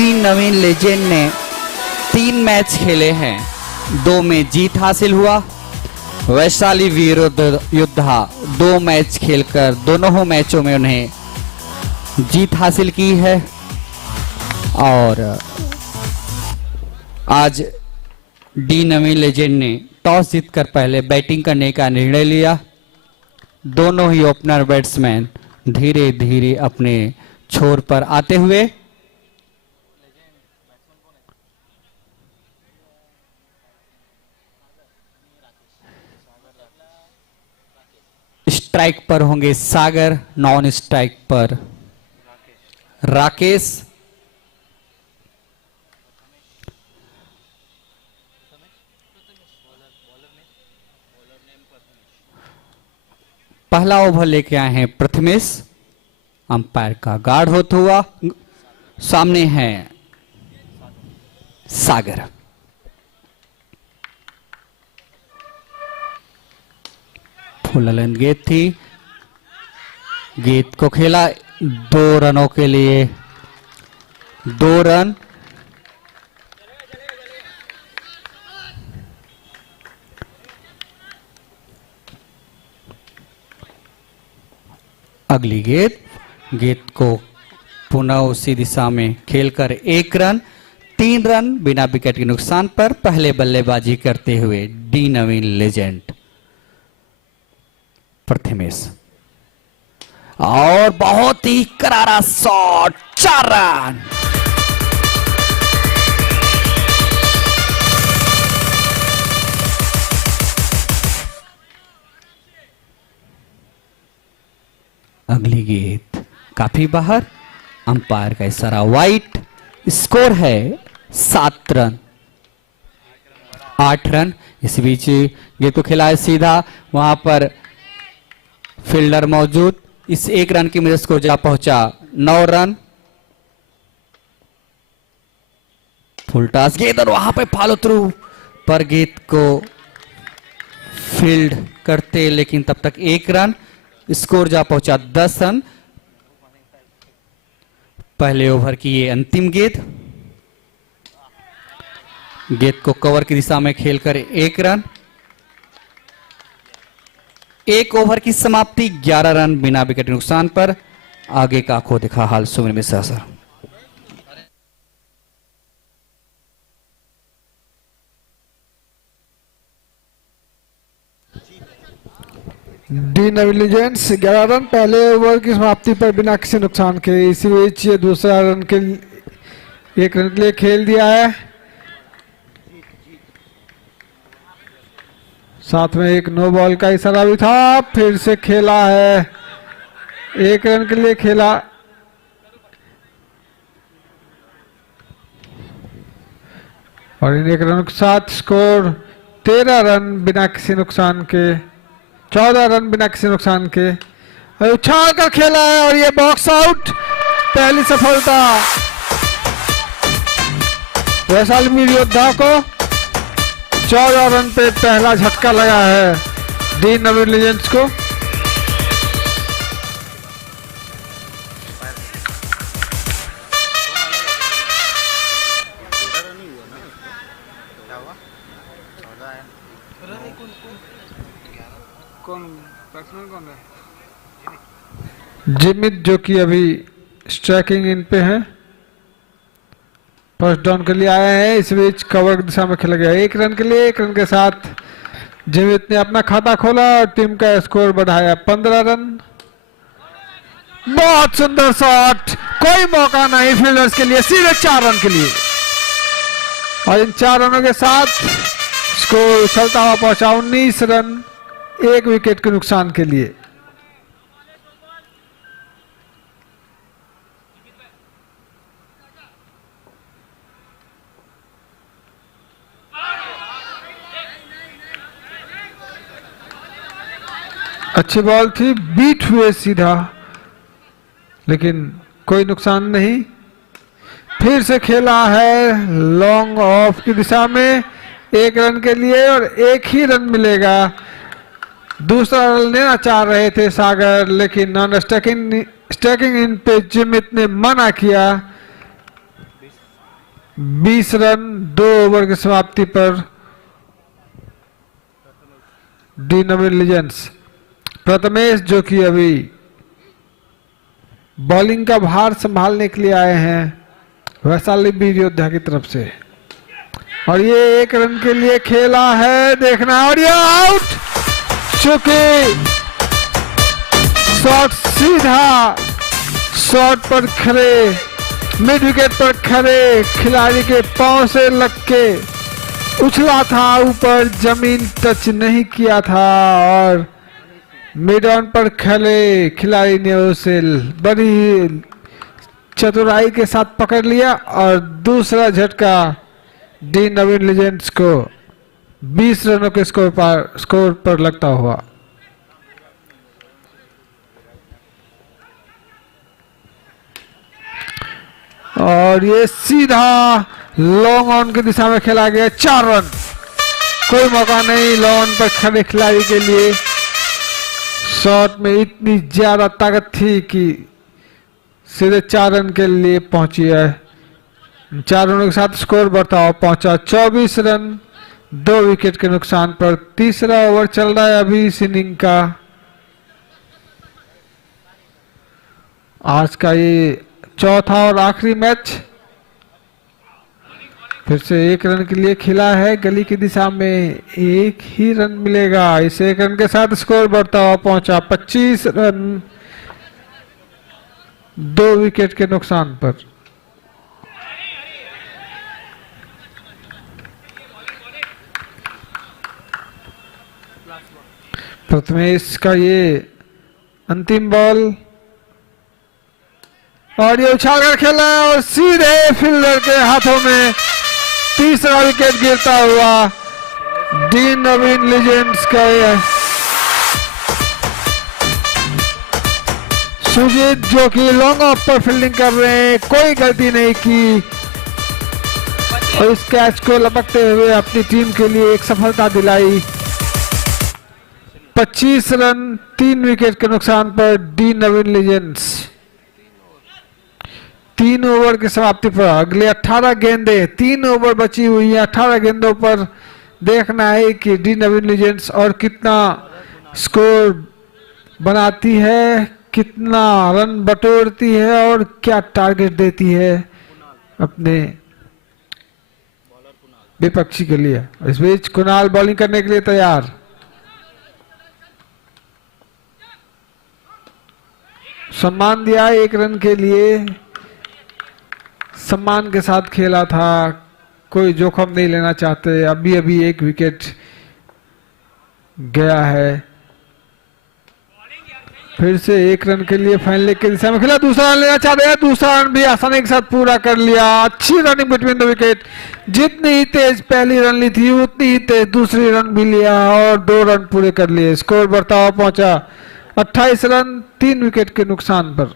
D नवीन legend ने 3 match खेले हैं, 2 में जीत हासिल हुआ। वैशाली वीर योद्धा 2 मैच खेलकर दोनों मैचों में उन्हें जीत हासिल की है और आज डी नवीन लेजेंड ने टॉस जीतकर पहले बैटिंग करने का निर्णय लिया। दोनों ही ओपनर बैट्समैन धीरे धीरे अपने छोर पर आते हुए स्ट्राइक पर होंगे सागर, नॉन स्ट्राइक पर राकेश। पहला ओवर लेके आए हैं प्रथमेश। अंपायर का गार्ड होता हुआ सामने है सागर। फुल लेंथ गेंद थी, गेंद को खेला 2 रनों के लिए, 2 रन। अगली गेंद को पुनः उसी दिशा में खेलकर 1 रन, 3 रन बिना विकेट के नुकसान पर पहले बल्लेबाजी करते हुए डी नवीन लेजेंड प्रथमेश। और बहुत ही करारा शॉट, 4 रन। अगली गेंद काफी बाहर, अंपायर का इशारा वाइट। स्कोर है 7 रन, 8 रन। इस बीच गेंद को खेला है सीधा, वहां पर फील्डर मौजूद। इस 1 रन की मदद स्कोर जा पहुंचा 9 रन। फुल टॉस गेंद और वहां पे फॉलो थ्रू पर गेंद को फील्ड करते, लेकिन तब तक 1 रन। स्कोर जा पहुंचा 10 रन। पहले ओवर की ये अंतिम गेंद को कवर की दिशा में खेलकर 1 रन। 1 ओवर की समाप्ति, 11 रन बिना विकेट नुकसान पर। आगे का खो दिखा हाल सुमिर मिश्रा सर। डी नवीन लीजेंड्स 11 रन पहले ओवर की समाप्ति पर बिना किसी नुकसान के। इसी बीच ये दूसरा रन के 1 रन के लिए खेल दिया है। साथ में एक नो बॉल का इशारा भी था। फिर से खेला है, 1 रन के लिए खेला। और इन 1 रन के साथ स्कोर 13 रन बिना किसी नुकसान के, 14 रन बिना किसी नुकसान के। उछाल कर खेला है और ये बॉक्स आउट। पहली सफलता वैशाली वीर योद्धा को। 14 रन पे पहला झटका लगा है डी नवीन लीजेंड्स को। जिमित जो कि अभी स्ट्राइकिंग इन पे है, फर्स्ट डाउन के लिए आए हैं। इस बीच कवर दिशा में खेला गया 1 रन के लिए। 1 रन के साथ जिमित ने अपना खाता खोला और टीम का स्कोर बढ़ाया 15 रन। बहुत सुंदर शॉट, कोई मौका नहीं फील्डर्स के लिए, सीधे 4 रन के लिए। और इन 4 रनों के साथ स्कोर उछलता हुआ पहुंचा 19 रन 1 विकेट के नुकसान के लिए। अच्छी बॉल थी, बीट हुए सीधा, लेकिन कोई नुकसान नहीं। फिर से खेला है लॉन्ग ऑफ की दिशा में 1 रन के लिए और 1 ही रन मिलेगा। दूसरा रन लेना चाह रहे थे सागर, लेकिन नॉन स्टैकिंग इन पे जिमित ने मना किया 20 रन 2 ओवर की समाप्ति पर डी नवीन लीजेंड्स। प्रथमेश जो कि अभी बॉलिंग का भार संभालने के लिए आए हैं वैशाली वीर योद्धा की तरफ से, और ये 1 रन के लिए खेला है, देखना, और ये आउट। चूंकि शॉट सीधा शॉट पर खड़े, मिड विकेट पर खड़े खिलाड़ी के पांव से लग के उछला था ऊपर, जमीन टच नहीं किया था, और मिड ऑन पर खड़े खिलाड़ी ने उसे बड़ी चतुराई के साथ पकड़ लिया, और दूसरा झटका डी नवीन लीजेंड्स को 20 रनों के स्कोर पर लगता हुआ। और ये सीधा लॉन्ग ऑन की दिशा में खेला गया, 4 रन, कोई मौका नहीं लॉन पर खड़े खिलाड़ी के लिए। शॉट में इतनी ज्यादा ताकत थी कि सीधे 4 रन के लिए पहुंची है। 4 रनों के साथ स्कोर बढ़ता हुआ पहुंचा 24 रन 2 विकेट के नुकसान पर। तीसरा ओवर चल रहा है अभी इस इनिंग का। आज का ये चौथा और आखिरी मैच। फिर से 1 रन के लिए खिला है, गली की दिशा में 1 ही रन मिलेगा। इस 1 रन के साथ स्कोर बढ़ता हुआ पहुंचा 25 रन 2 विकेट के नुकसान पर। प्रथमेश का ये अंतिम बॉल, और ये उछालकर खेला और सीधे फील्डर के हाथों में तीसरा विकेट गिरता हुआ डी नवीन लीजेंड्स का सुजीत जो कि लॉन्ग ऑफ पर फील्डिंग कर रहे हैं, कोई गलती नहीं की और इस कैच को लपकते हुए अपनी टीम के लिए एक सफलता दिलाई। 25 रन 3 विकेट के नुकसान पर डी नवीन लीजेंड्स 3 ओवर की समाप्ति पर अगले 18 गेंदें, 3 ओवर बची हुई है। 18 गेंदों पर देखना है कि डी नवीन लीजेंड्स और कितना स्कोर बनाती है, कितना रन बटोरती है और क्या टारगेट देती है अपने विपक्षी के लिए। इस बीच कुणाल बॉलिंग करने के लिए तैयार। सम्मान दिया 1 रन के लिए, सम्मान के साथ खेला था, कोई जोखिम नहीं लेना चाहते। अभी अभी 1 विकेट गया है। फिर से 1 रन के लिए फाइनल लेग की दिशा में खेला, दूसरा रन लेना चाहते हैं, दूसरा रन भी आसानी के साथ पूरा कर लिया। अच्छी रनिंग बिटवीन द विकेट, जितनी ही तेज पहली रन ली थी उतनी ही तेज दूसरी रन भी लिया और 2 रन पूरे कर लिए। स्कोर बढ़ता हुआ पहुंचा 28 रन 3 विकेट के नुकसान पर।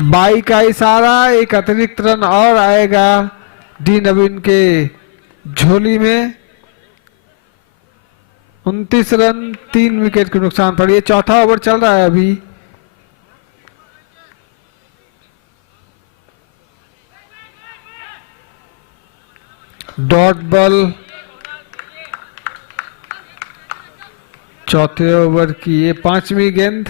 22 का इशारा, एक अतिरिक्त रन और आएगा डी नवीन के झोली में। 29 रन 3 विकेट के नुकसान पर। ये चौथा ओवर चल रहा है अभी। डॉट बॉल चौथे ओवर की ये 5वीं गेंद।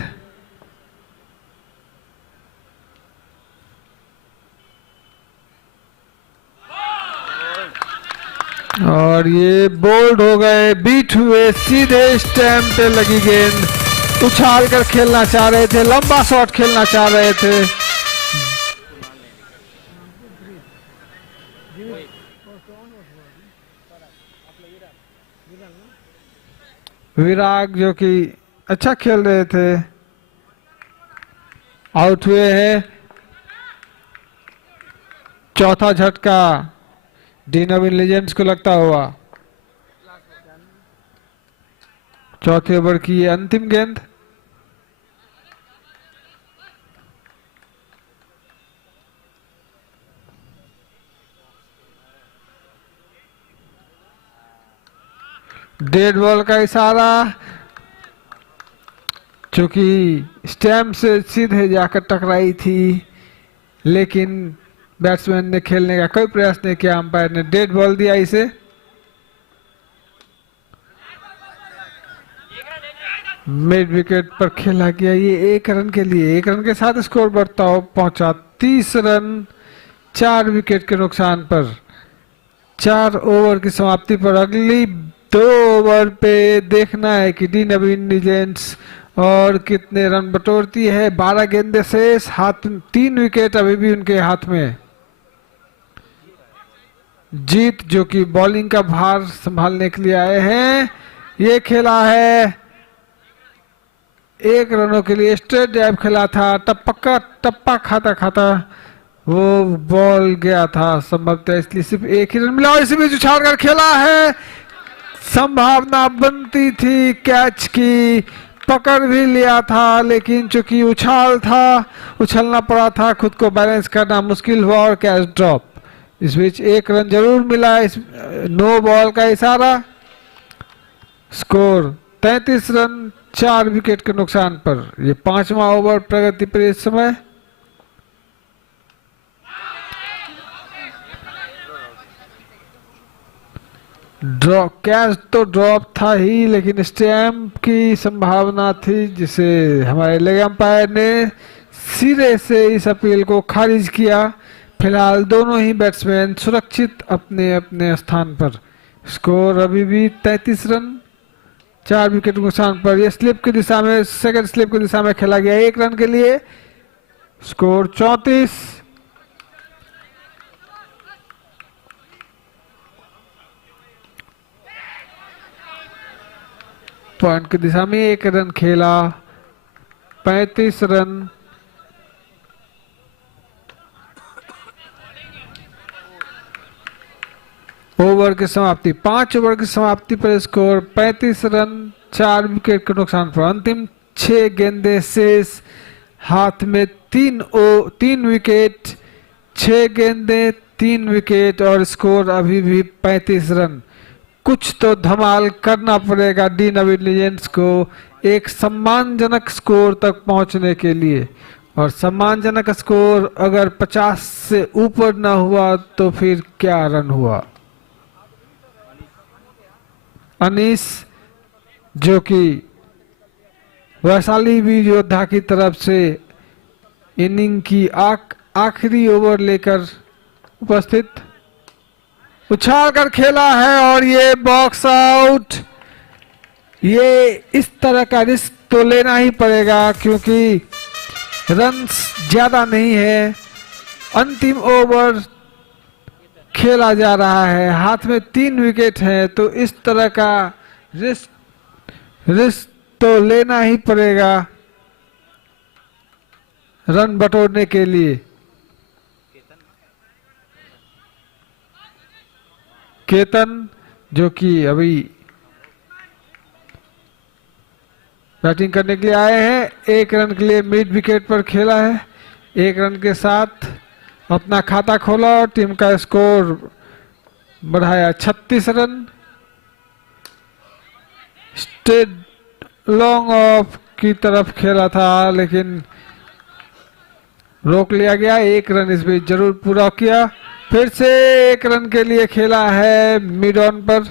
और ये बोल्ड हो गए, बीट हुए, सीधे स्टैम्प पे लगी गेंद। उछाल कर खेलना चाह रहे थे, लंबा शॉट खेलना चाह रहे थे। विराग जो कि अच्छा खेल रहे थे आउट हुए हैं। चौथा झटका डी नवीन लीजेंड्स को लगता हुआ। चौथे ओवर की ये अंतिम गेंद। डेड बॉल का इशारा, चूंकि स्टैम्प से सीधे जाकर टकराई थी लेकिन बैट्समैन ने खेलने का कोई प्रयास नहीं किया, अंपायर ने डेड बॉल दिया इसे। मिड विकेट पर खेला गया ये 1 रन के लिए। 1 रन के साथ स्कोर बढ़ता हो पहुंचा 30 रन 4 विकेट के नुकसान पर। 4 ओवर की समाप्ति पर अगली 2 ओवर पे देखना है कि डी नवीन लीजेंड्स और कितने रन बटोरती है। 12 गेंदे शेष, हाथ 3 विकेट अभी भी उनके हाथ में। जीत जो कि बॉलिंग का भार संभालने के लिए आए हैं, ये खेला है 1 रनों के लिए। स्ट्रेट ड्राइव खेला था, टप्पा खाता खाता वो बॉल गया था संभवतः, इसलिए सिर्फ 1 ही रन मिला। और इसी बीच उछाल कर खेला है, संभावना बनती थी कैच की, पकड़ भी लिया था, लेकिन चूंकि उछाल था, उछलना पड़ा था, खुद को बैलेंस करना मुश्किल हुआ और कैच ड्रॉप। इस बीच 1 रन जरूर मिला, इस नो बॉल का इशारा। स्कोर 33 रन 4 विकेट के नुकसान पर। ये 5वां ओवर प्रगति पर इस समय। कैच तो ड्रॉप था ही, लेकिन स्टैम्प की संभावना थी, जिसे हमारे लेग अंपायर ने सिरे से इस अपील को खारिज किया। फिलहाल दोनों ही बैट्समैन सुरक्षित अपने अपने स्थान पर। स्कोर अभी भी 33 रन 4 विकेट के नुकसान पर। यह स्लिप की दिशा में, सेकंड स्लिप की दिशा में खेला गया 1 रन के लिए। स्कोर 34। पॉइंट की दिशा में 1 रन खेला, 35 रन। ओवर की समाप्ति, 5 ओवर की समाप्ति पर स्कोर 35 रन 4 विकेट के नुकसान पर। अंतिम 6 गेंदे शेष, हाथ में 3 विकेट, 6 गेंदे 3 विकेट और स्कोर अभी भी 35 रन। कुछ तो धमाल करना पड़ेगा डी नवीन लीजेंड्स को एक सम्मानजनक स्कोर तक पहुंचने के लिए। और सम्मानजनक स्कोर अगर 50 से ऊपर ना हुआ तो फिर क्या रन हुआ। अनीस जो कि वैशाली वीर योद्धा की तरफ से इनिंग की आखिरी ओवर लेकर उपस्थित, उछाल कर खेला है और ये बॉक्स आउट। ये इस तरह का रिस्क तो लेना ही पड़ेगा क्योंकि रन्स ज्यादा नहीं है। अंतिम ओवर खेला जा रहा है, हाथ में 3 विकेट है, तो इस तरह का रिस्क तो लेना ही पड़ेगा रन बटोरने के लिए। केतन जो कि अभी बैटिंग करने के लिए आए हैं, 1 रन के लिए मिड विकेट पर खेला है। 1 रन के साथ अपना खाता खोला और टीम का स्कोर बढ़ाया 36 रन। स्ट्रेट लॉन्ग ऑफ की तरफ खेला था लेकिन रोक लिया गया। 1 रन इस बीच जरूर पूरा किया। फिर से 1 रन के लिए खेला है मिड ऑन पर।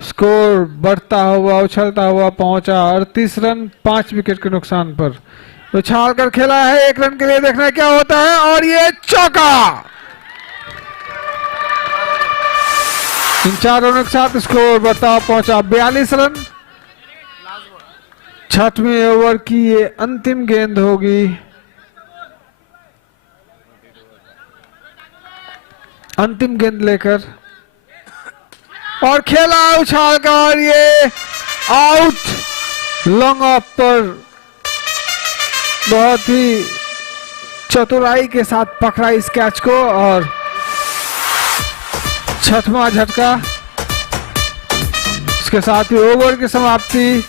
स्कोर बढ़ता हुआ उछलता हुआ पहुंचा 38 रन 5 विकेट के नुकसान पर। उछाल कर खेला है 1 रन के लिए, देखना क्या होता है और ये चौका। इन 4 रनों के साथ स्कोर बढ़ता हुआ पहुंचा 42 रन। 6वें ओवर की ये अंतिम गेंद होगी। अंतिम गेंद लेकर और खेला उछाल कर, ये आउट। लॉन्ग ऑफ पर बहुत ही चतुराई के साथ पकड़ा इस कैच को और 6वां झटका। इसके साथ ही ओवर की समाप्ति।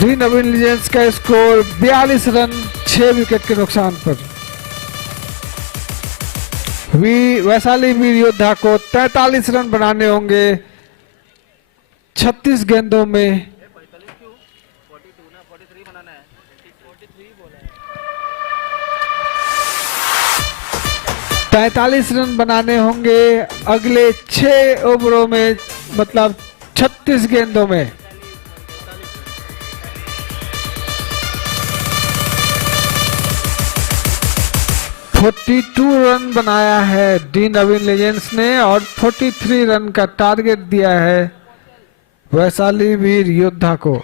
डी नवीन लीजेंड्स का स्कोर 42 रन 6 विकेट के नुकसान पर। वैशाली वीर योद्धा को 43 रन बनाने होंगे 36 गेंदों में। तैतालीस रन बनाने होंगे अगले 6 ओवरों में, मतलब 36 गेंदों में। टू रन बनाया है डी नवीन लीजेंड्स ने और 43 रन का टारगेट दिया है वैशाली वीर योद्धा को।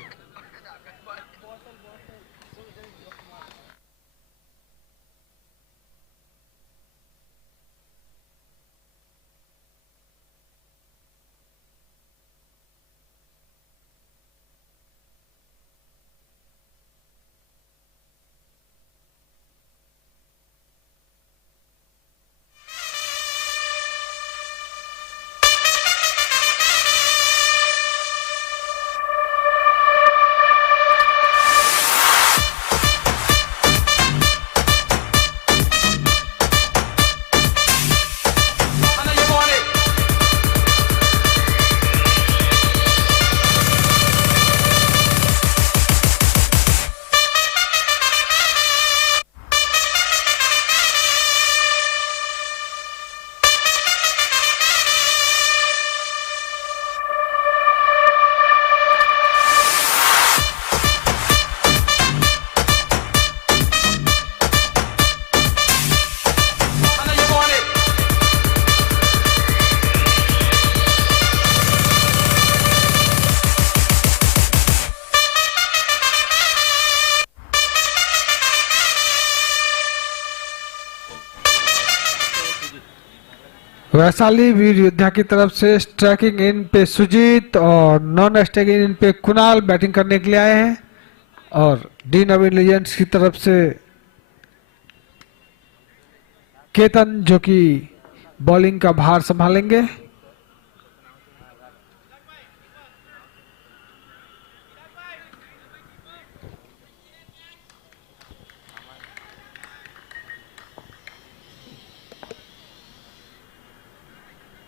वैशाली वीर योद्धा की तरफ से स्ट्राइकिंग इन पे सुजीत और नॉन स्ट्राइकिंग इन पे कुणाल बैटिंग करने के लिए आए हैं, और डी नवीन लीजेंड्स की तरफ से केतन जो कि बॉलिंग का भार संभालेंगे।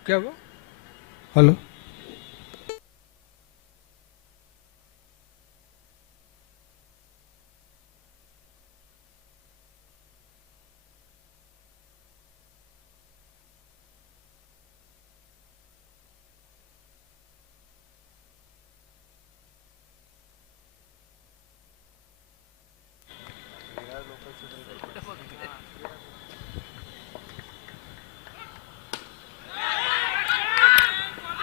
क्या वो? हेलो,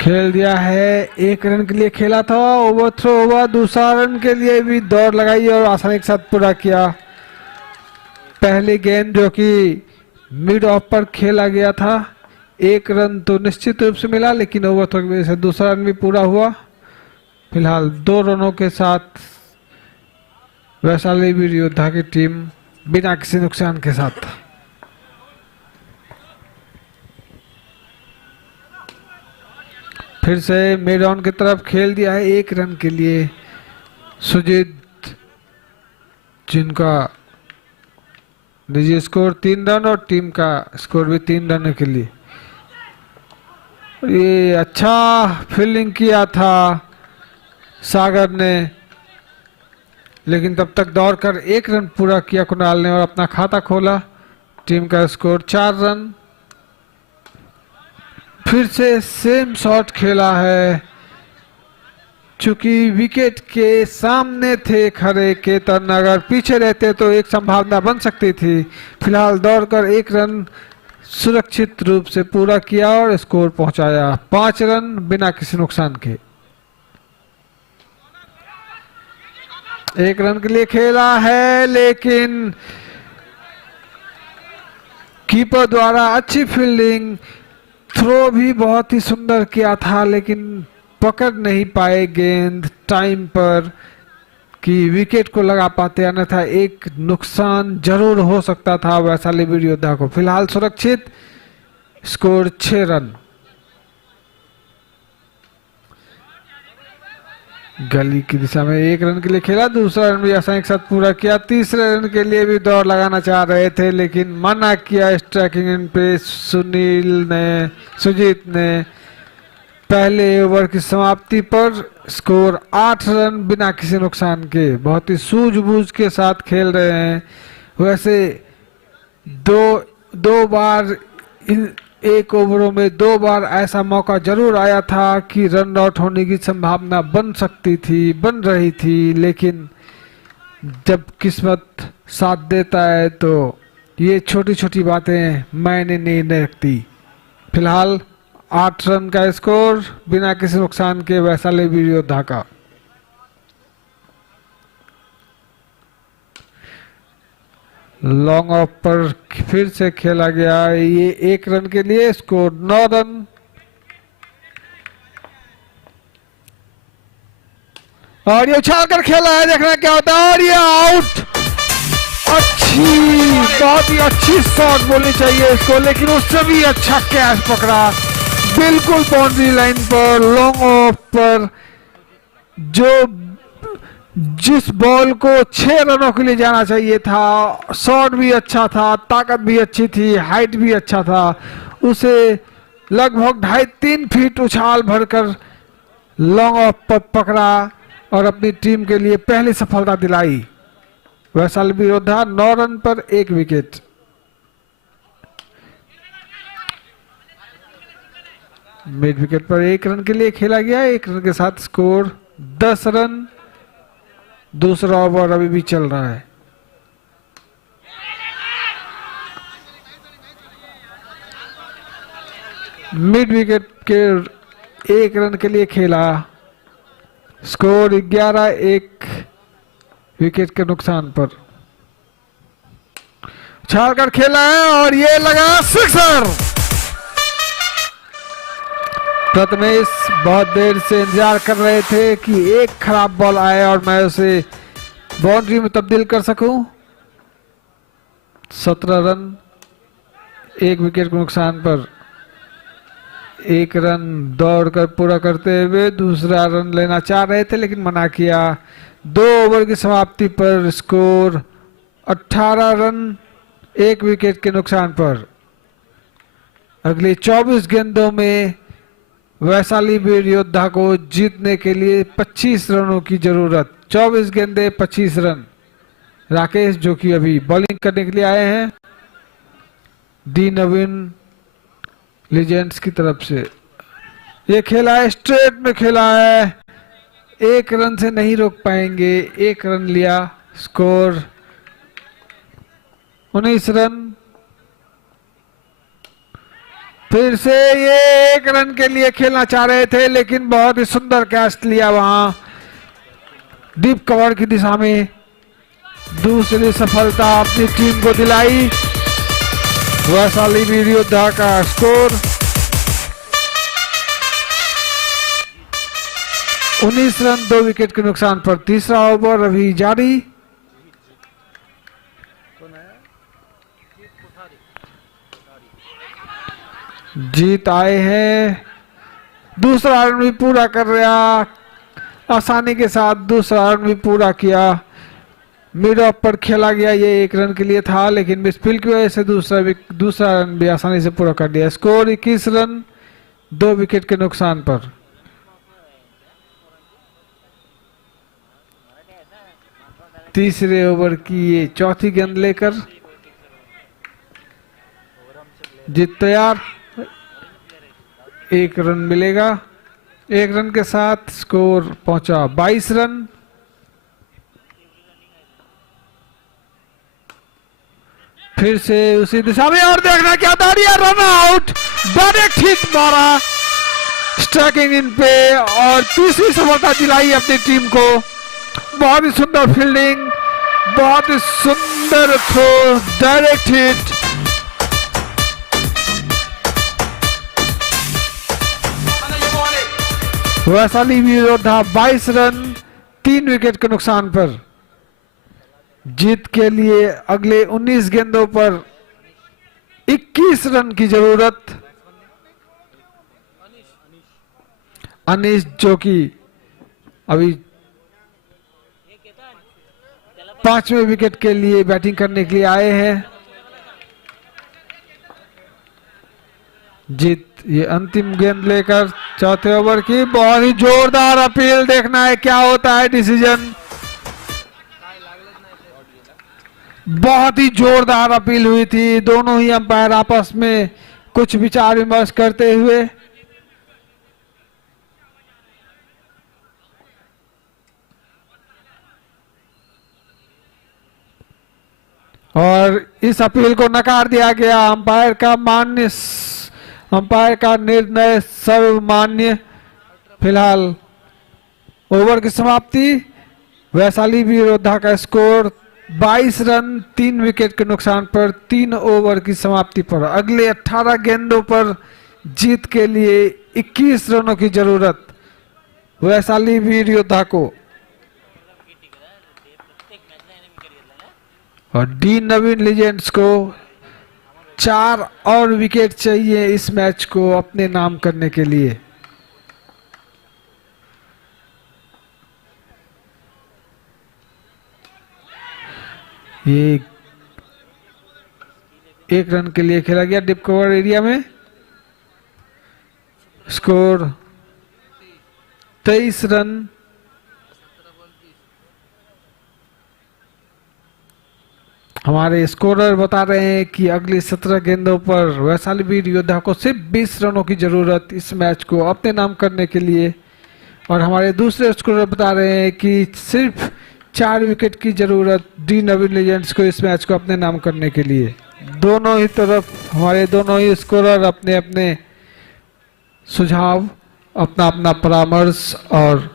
खेल दिया है, 1 रन के लिए खेला था, ओवर थ्रो हुआ, दूसरा रन के लिए भी दौड़ लगाई और आसानी के साथ पूरा किया। पहली गेंद जो कि मिड ऑफ पर खेला गया था, 1 रन तो निश्चित रूप से मिला, लेकिन ओवर थ्रो की वजह से दूसरा रन भी पूरा हुआ। फिलहाल 2 रनों के साथ वैशाली वीर योद्धा की टीम बिना किसी नुकसान के साथ। फिर से मिड ऑन की तरफ खेल दिया है, 1 रन के लिए सुजीत, जिनका निजी स्कोर 3 रन और टीम का स्कोर भी 3 रन के लिए। ये अच्छा फील्डिंग किया था सागर ने, लेकिन तब तक दौड़कर 1 रन पूरा किया कुणाल ने और अपना खाता खोला। टीम का स्कोर 4 रन। फिर से सेम शॉट खेला है, चूंकि विकेट के सामने थे खड़े केतन, अगर पीछे रहते तो एक संभावना बन सकती थी। फिलहाल दौड़कर 1 रन सुरक्षित रूप से पूरा किया और स्कोर पहुंचाया 5 रन बिना किसी नुकसान के। 1 रन के लिए खेला है, लेकिन कीपर द्वारा अच्छी फील्डिंग, थ्रो भी बहुत ही सुंदर किया था, लेकिन पकड़ नहीं पाए गेंद टाइम पर कि विकेट को लगा पाते, अन्यथा एक नुकसान जरूर हो सकता था वैशाली वीर योद्धा को। फिलहाल सुरक्षित, स्कोर 6 रन। गली की दिशा में 1 रन के लिए खेला, दूसरा रन भी आसानी के साथ पूरा किया। तीसरे रन के लिए भी दौड़ लगाना चाह रहे थे, लेकिन मना किया स्ट्राइकिंग इन पे सुजीत ने। पहले ओवर की समाप्ति पर स्कोर 8 रन बिना किसी नुकसान के। बहुत ही सूझबूझ के साथ खेल रहे हैं। वैसे दो बार एक ओवरों में 2 बार ऐसा मौका जरूर आया था कि रन आउट होने की संभावना बन रही थी, लेकिन जब किस्मत साथ देता है तो ये छोटी छोटी बातें मायने नहीं रखती। फिलहाल 8 रन का स्कोर बिना किसी नुकसान के वैशाली वीर योद्धा का। लॉन्ग ऑफ पर फिर से खेला गया, ये 1 रन के लिए, स्कोर 9 रन। और ये उछाल कर खेला है, देखना क्या होता है, और ये आउट। बहुत ही अच्छी शॉट बोलनी चाहिए इसको, लेकिन उससे भी अच्छा कैच पकड़ा, बिल्कुल बाउंड्री लाइन पर, लॉन्ग ऑफ पर। जिस बॉल को 6 रनों के लिए जाना चाहिए था, शॉट भी अच्छा था, ताकत भी अच्छी थी, हाइट भी अच्छा था, उसे लगभग 2.5-3 फीट उछाल भरकर लॉन्ग ऑफ पर पकड़ा और अपनी टीम के लिए पहली सफलता दिलाई। वैशाली वीर योद्धा 9 रन पर 1 विकेट। मिड विकेट पर 1 रन के लिए खेला गया, 1 रन के साथ स्कोर 10 रन। दूसरा ओवर अभी भी चल रहा है। मिड विकेट के 1 रन के लिए खेला, स्कोर 11, 1 विकेट के नुकसान पर। छाल कर खेला है और ये लगा सिक्सर। प्रथमेश बहुत देर से इंतजार कर रहे थे कि एक खराब बॉल आए और मैं उसे बाउंड्री में तब्दील कर सकूं। 17 रन 1 विकेट के नुकसान पर। 1 रन दौड़कर पूरा करते हुए दूसरा रन लेना चाह रहे थे, लेकिन मना किया। 2 ओवर की समाप्ति पर स्कोर 18 रन 1 विकेट के नुकसान पर। अगले 24 गेंदों में वैशाली वीर योद्धा को जीतने के लिए 25 रनों की जरूरत। 24 गेंदे 25 रन। राकेश जो कि अभी बॉलिंग करने के लिए आए हैं डी नवीन लीजेंड्स की तरफ से। ये खेला है, स्ट्रेट में खेला है, 1 रन से नहीं रोक पाएंगे। 1 रन लिया, स्कोर 19 रन। फिर से ये 1 रन के लिए खेलना चाह रहे थे, लेकिन बहुत ही सुंदर कैच लिया वहां डीप कवर की दिशा में। दूसरी सफलता अपनी टीम को दिलाई। वैशाली वीर योद्धा का स्कोर 19 रन 2 विकेट के नुकसान पर। तीसरा ओवर अभी जारी। जीत आए हैं, दूसरा रन भी पूरा कर रहा, आसानी के साथ दूसरा रन भी पूरा किया। मिड ऑफ पर खेला गया, ये 1 रन के लिए था, लेकिन मिसफील की वजह से दूसरा रन भी आसानी से पूरा कर दिया। स्कोर 21 रन 2 विकेट के नुकसान पर। तीसरे ओवर की ये चौथी गेंद लेकर जीत तैयार। 1 रन मिलेगा। 1 रन के साथ स्कोर पहुंचा 22 रन। फिर से उसी दिशा में और देखना क्या दारिया, रन आउट, डायरेक्ट हिट मारा स्ट्राइकिंग इन पे और तीसरी सफलता दिलाई अपनी टीम को। बहुत ही सुंदर फील्डिंग, बहुत ही सुंदर थ्रो, डायरेक्ट हिट। वैशाली वीर योद्धा 22 रन 3 विकेट के नुकसान पर। जीत के लिए अगले 19 गेंदों पर 21 रन की जरूरत। अनीश जो कि अभी 5वें विकेट के लिए बैटिंग करने के लिए आए हैं। जीत। ये अंतिम गेंद लेकर चौथे ओवर की बहुत ही जोरदार अपील, देखना है क्या होता है डिसीजन। बहुत ही जोरदार अपील हुई थी, दोनों ही अंपायर आपस में कुछ विचार विमर्श करते हुए। और इस अपील को नकार दिया गया। अंपायर का निर्णय सर्वमान्य। फिलहाल ओवर की समाप्ति, वैशाली वीर योद्धा का स्कोर 22 रन 3 विकेट के नुकसान पर 3 ओवर की समाप्ति पर। अगले 18 गेंदों पर जीत के लिए 21 रनों की जरूरत वैशाली वीर योद्धा को। और डी नवीन लीजेंड्स को 4 और विकेट चाहिए इस मैच को अपने नाम करने के लिए। ये 1 रन के लिए खेला गया डिप कवर एरिया में। Score 23 run. हमारे स्कोरर बता रहे हैं कि अगली 17 गेंदों पर वैशाली वीर योद्धा को सिर्फ 20 रनों की जरूरत इस मैच को अपने नाम करने के लिए। और हमारे दूसरे स्कोरर बता रहे हैं कि सिर्फ 4 विकेट की जरूरत डी नवीन लीजेंड्स को इस मैच को अपने नाम करने के लिए। दोनों ही तरफ हमारे दोनों ही स्कोरर अपने अपने सुझाव, अपना अपना परामर्श और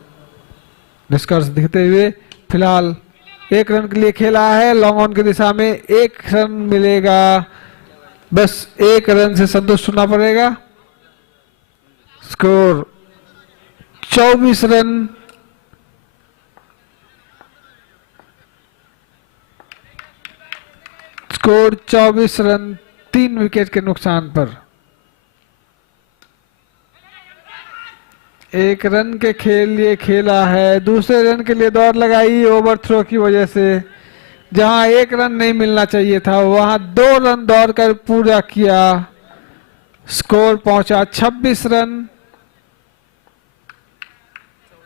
निष्कर्ष देते हुए फिलहाल 1 रन के लिए खेला है। लॉन्ग ऑन की दिशा में 1 रन मिलेगा, बस 1 रन से संतुष्ट होना पड़ेगा। Score 24 run. Score 24 run 3 wicket के नुकसान पर। 1 रन के खेल लिए खेला है, दूसरे रन के लिए दौड़ लगाई ओवर थ्रो की वजह से। जहां 1 रन नहीं मिलना चाहिए था वहां 2 रन दौड़कर पूरा किया। स्कोर पहुंचा 26 रन।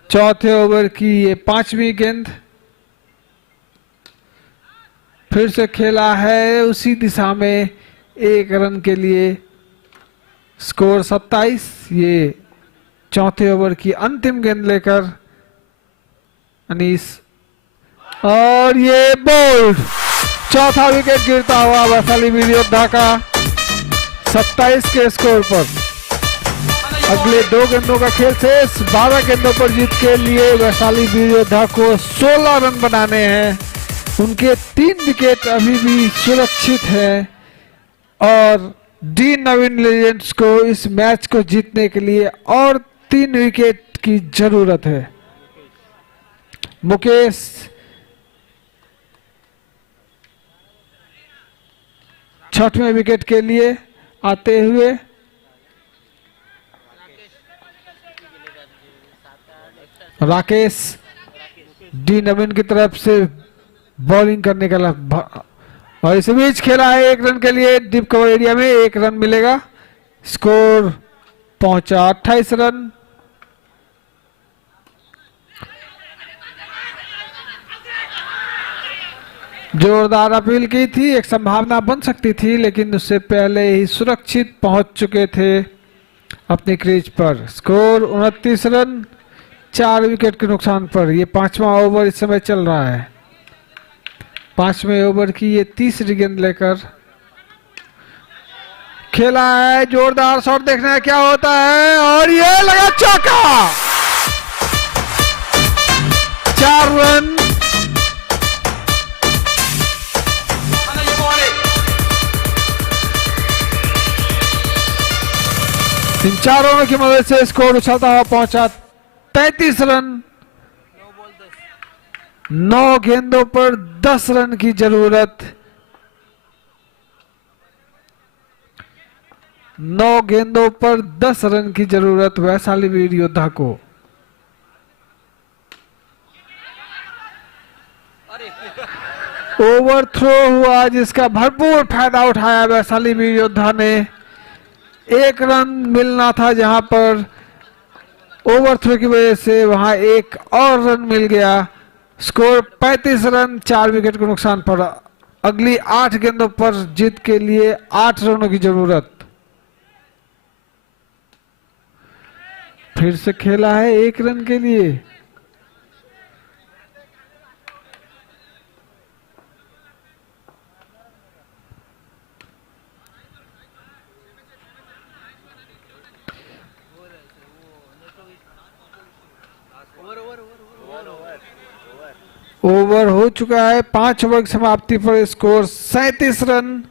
चौथे ओवर की ये 5वीं गेंद फिर से खेला है उसी दिशा में 1 रन के लिए। स्कोर 27। ये चौथे ओवर की अंतिम गेंद लेकर अनीस, और ये बोल्ड, चौथा विकेट गिरता हुआ वैशाली वीर योद्धा का 27 के स्कोर पर। अगले 2 गेंदों का खेल शेष, 12 गेंदों पर जीत के लिए वैशाली वीर योद्धा को 16 रन बनाने हैं। उनके 3 विकेट अभी भी सुरक्षित हैं और डी नवीन लीजेंड्स को इस मैच को जीतने के लिए और 3 विकेट की जरूरत है। मुकेश छठवें विकेट के लिए आते हुए राकेश डी नवीन की तरफ से बॉलिंग करने का और इस बीच खेला है 1 रन के लिए डीप कवर एरिया में, 1 रन मिलेगा। स्कोर पहुंचा 28 रन। जोरदार अपील की थी, एक संभावना बन सकती थी, लेकिन उससे पहले ही सुरक्षित पहुंच चुके थे अपनी क्रीज पर। स्कोर 29 रन 4 विकेट के नुकसान पर। ये 5वां ओवर इस समय चल रहा है। 5वें ओवर की ये 3री गेंद लेकर खेला है। जोरदार शॉट, देखना है क्या होता है, और ये लगा चौका। 4 रन। इन 4 रनों की मदद से स्कोर उछलता हुआ पहुंचा 33 रन। 9 गेंदों पर 10 रन की जरूरत। 9 गेंदों पर 10 रन की जरूरत वैशाली वीर योद्धा को। ओवर थ्रो हुआ जिसका भरपूर फायदा उठाया वैशाली वीर योद्धा ने। एक रन मिलना था, जहां पर ओवरथ्रो की वजह से वहां एक और रन मिल गया। स्कोर 35 रन, 4 विकेट को नुकसान पड़ा। अगली 8 गेंदों पर जीत के लिए 8 रनों की जरूरत। फिर से खेला है 1 रन के लिए। ओवर हो चुका है। 5 ओवर की समाप्ति पर स्कोर 37 रन,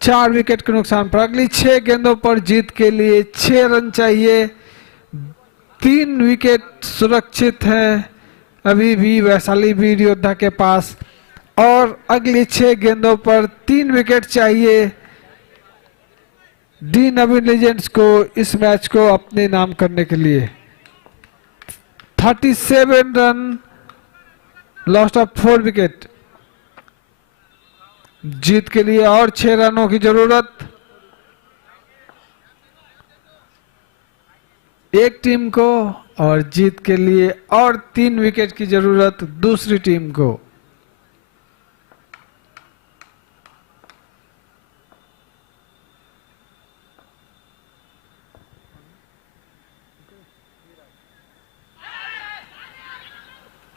4 विकेट के नुकसान पर। अगली 6 गेंदों पर जीत के लिए 6 रन चाहिए। 3 विकेट सुरक्षित हैं अभी भी वैशाली वीर योद्धा के पास, और अगली 6 गेंदों पर 3 विकेट चाहिए डी नवीन लीजेंड्स को इस मैच को अपने नाम करने के लिए। 37 रन, लॉस्ट ऑफ 4 विकेट। जीत के लिए और 6 रनों की जरूरत एक टीम को, और जीत के लिए और 3 विकेट की जरूरत दूसरी टीम को।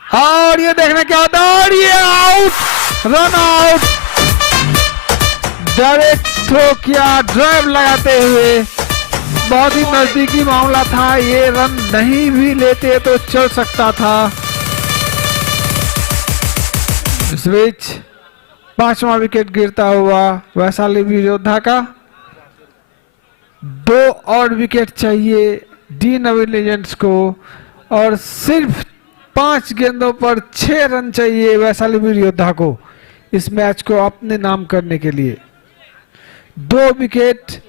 और ये देखना क्या होता है, और ये out, run out. Direct throw किया ड्राइव लगाते हुए, बहुत ही नजदीकी मामला था। ये रन नहीं भी लेते तो चल सकता था। इस बीच 5वां विकेट गिरता हुआ वैशाली वीर योद्धा का। 2 और विकेट चाहिए डी नवीन लीजेंड्स को, और सिर्फ 5 गेंदों पर 6 रन चाहिए वैशाली वीर योद्धा को इस मैच को अपने नाम करने के लिए। 2 विकेट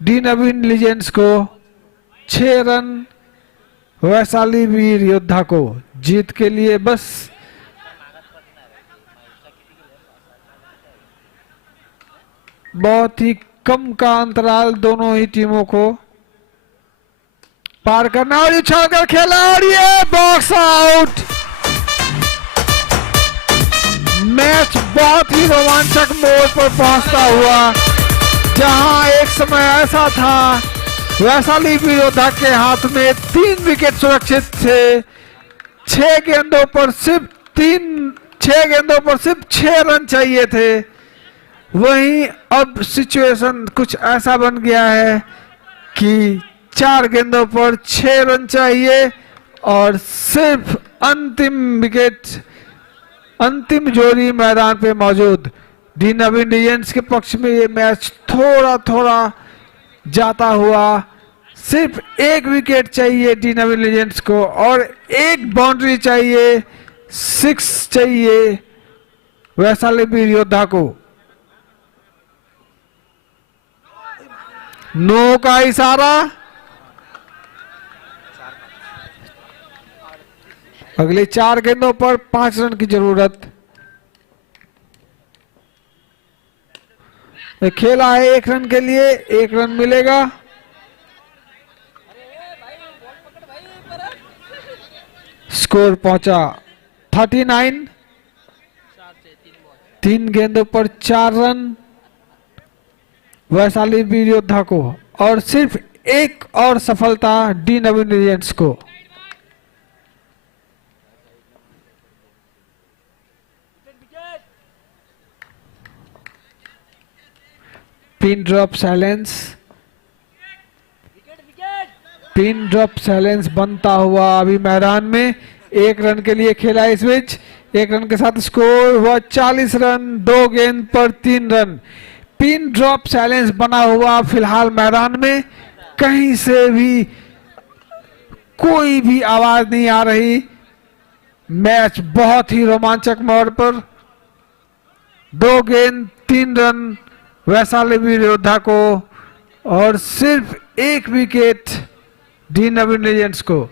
डी नवीन लीजेंड्स को, 6 रन वैशाली वीर योद्धा को। जीत के लिए बस बहुत ही कम का अंतराल दोनों ही टीमों को पार करना, और ये छोड़कर खेला, और ये बॉक्स आउट। मैच बहुत ही रोमांचक मोड़ पर पहुंचता हुआ, जहां एक समय ऐसा था वैशाली वीर योद्धा के हाथ में 3 विकेट सुरक्षित थे। 6 गेंदों पर सिर्फ 6 रन चाहिए थे। वहीं अब सिचुएशन कुछ ऐसा बन गया है कि 4 गेंदों पर 6 रन चाहिए, और सिर्फ अंतिम विकेट, अंतिम जोड़ी मैदान पे मौजूद। डी नवीन लीजेंड्स के पक्ष में ये मैच थोड़ा थोड़ा जाता हुआ। सिर्फ 1 विकेट चाहिए डी नवीन लीजेंड्स को, और 1 बाउंड्री चाहिए, 6 चाहिए वैशाली वीर योद्धा को। नो का इशारा। अगले 4 गेंदों पर 5 रन की जरूरत। खेला है 1 रन के लिए, 1 रन मिलेगा। स्कोर पहुंचा 39। 3 गेंदों पर 4 रन वैशाली वीर योद्धा को, और सिर्फ 1 और सफलता डी नवीन लीजेंड्स को। Pin drop silence, pin drop silence बनता हुआ अभी मैदान में। 1 रन के लिए खेला इस बीच। 1 रन के साथ स्कोर हुआ 40 रन, 2 गेंद पर 3 रन। पिन ड्रॉप साइलेंस बना हुआ फिलहाल मैदान में, कहीं से भी कोई भी आवाज नहीं आ रही। मैच बहुत ही रोमांचक मोड़ पर। 2 गेंद 3 रन वैशाली वीर योद्धा को, और सिर्फ 1 विकेट डी नवीन लीजेंड्स को।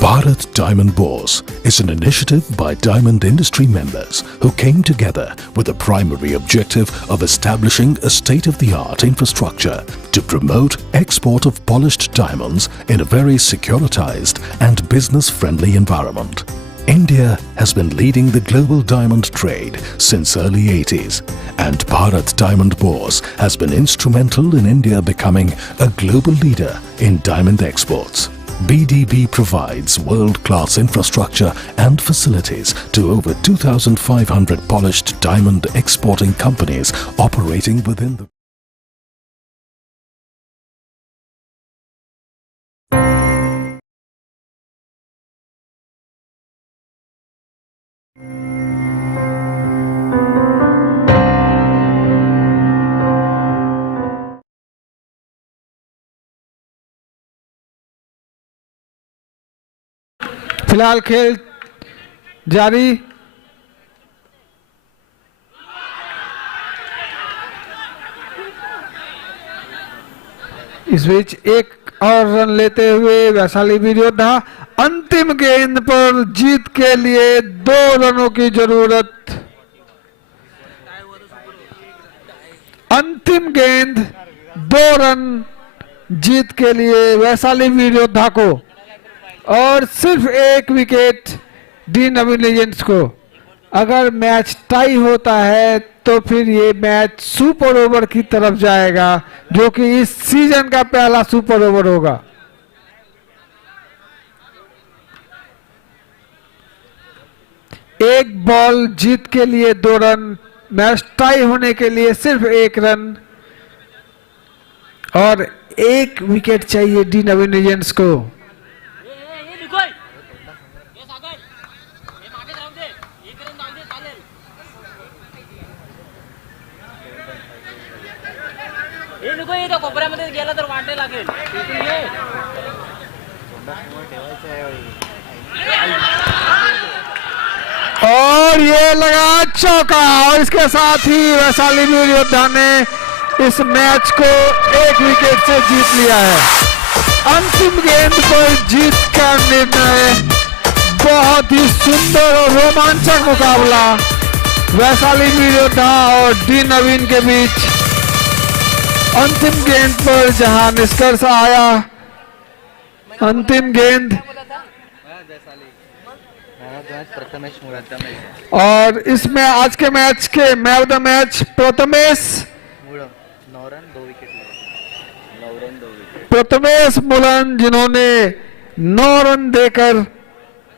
Bharat Diamond Bourse is an initiative by diamond industry members who came together with the primary objective of establishing a state-of-the-art infrastructure to promote export of polished diamonds in a very securitized and business-friendly environment. India has been leading the global diamond trade since early 80s, and Bharat Diamond Bourse has been instrumental in India becoming a global leader in diamond exports. BDB provides world-class infrastructure and facilities to over 2,500 polished diamond exporting companies operating within the फिलहाल खेल जारी। इस बीच एक और run लेते हुए वैशाली वीर योद्धा। अंतिम गेंद पर जीत के लिए 2 रनों की जरूरत। अंतिम गेंद 2 रन जीत के लिए वैशाली वीर योद्धा को, और सिर्फ 1 विकेट डी नवीन लीजेंड्स को। अगर मैच टाई होता है तो फिर ये मैच सुपर ओवर की तरफ जाएगा, जो कि इस सीजन का पहला सुपर ओवर होगा। एक बॉल जीत के लिए 2 रन, मैच टाई होने के लिए सिर्फ 1 रन, और 1 विकेट चाहिए डी नवीन लीजेंड्स को। कोपऱ्यामध्ये गेला तर वाटे लागेल। और ये लगा चौका, और इसके साथ ही वैशाली वीर योद्धा ने इस मैच को 1 विकेट से जीत लिया है। अंतिम गेंद पर जीत का निर्णय। बहुत ही सुंदर और रोमांचक मुकाबला वैशाली वीर योद्धा और डी नवीन के बीच। अंतिम गेंद पर जहां निष्कर्ष आया, अंतिम गेंद, और इसमें आज के मैच के man of the match Prathamesh Mulan, जिन्होंने 9 रन देकर